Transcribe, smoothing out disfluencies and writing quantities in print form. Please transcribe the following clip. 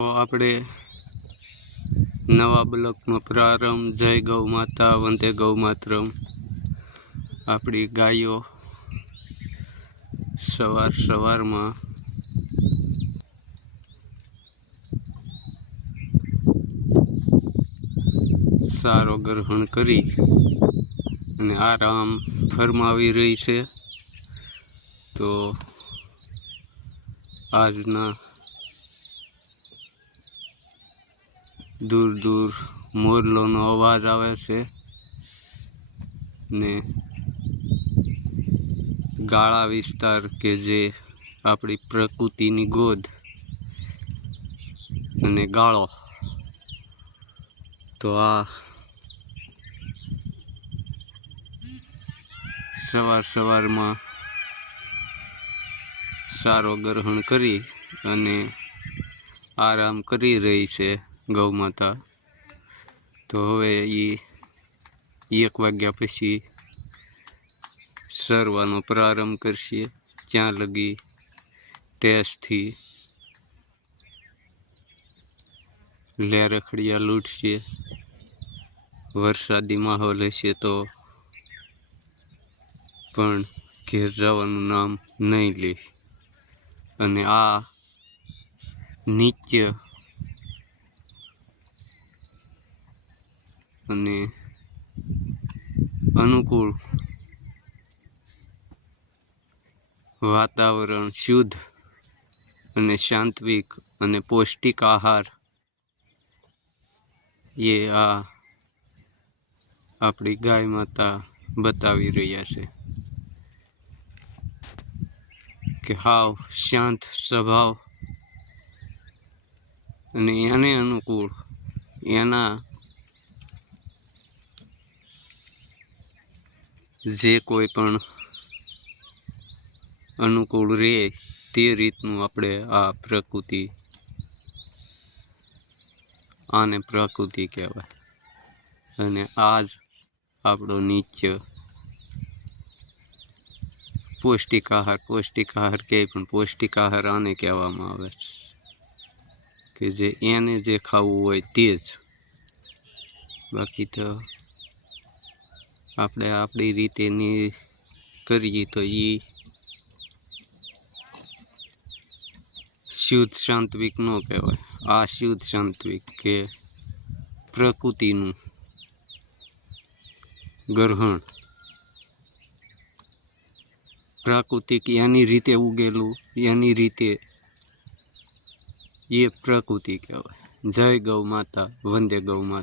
તો આપણે નવા બ્લોકનો પ્રારંભ. જય ગૌ માતા, વંદે ગૌ માતરમ. આપણી ગાયો સવારમાં સારો ગ્રહણ કરી અને આરામ ફરમાવી રહી છે. તો આજના દૂર દૂર મોરલોનો અવાજ આવે છે ને ગાળા વિસ્તાર કે જે આપણી પ્રકૃતિની ગોદ અને ગાળો. તો આ સવારમાં સારો ગ્રહણ કરી અને આરામ કરી રહી છે ગૌ માતા. તો હવે એ 1 વાગ્યા પછી સરવાનો પ્રારંભ કરશે. ત્યાં લગી ટેસ્ટથી લેરખડિયા લૂંટશે. વરસાદી માહોલ હશે તો પણ ઘેર જવાનું નામ નહીં લે. અને આ નિત્ય અને અનુકૂળ વાતાવરણ, શુદ્ધ અને શાંતિક અને પૌષ્ટિક આહાર એ આ આપણી ગાય માતા બતાવી રહ્યા છે કે હાવ શાંત સ્વભાવ અને એને અનુકૂળ એના જે કોઈ પણ અનુકૂળ રહે તે રીતનું આપણે આ પ્રકૃતિ, આને પ્રકૃતિ કહેવાય. અને આ જ આપણો નિત્ય પૌષ્ટિક આહાર કહે, પણ પૌષ્ટિક આહાર આને કહેવામાં આવે છે કે જે એને જે ખાવું હોય તે જ. બાકી તો આપણે આપણી રીતે કરીએ તો એ શુદ્ધ સાત્વિક ન કહેવાય. આ શુદ્ધ સાત્વિક કે પ્રકૃતિનું ગ્રહણ, પ્રાકૃતિક એની રીતે ઉગેલું, એની રીતે એ પ્રકૃતિ કહેવાય. જય ગૌ માતા, વંદે ગૌ માતા.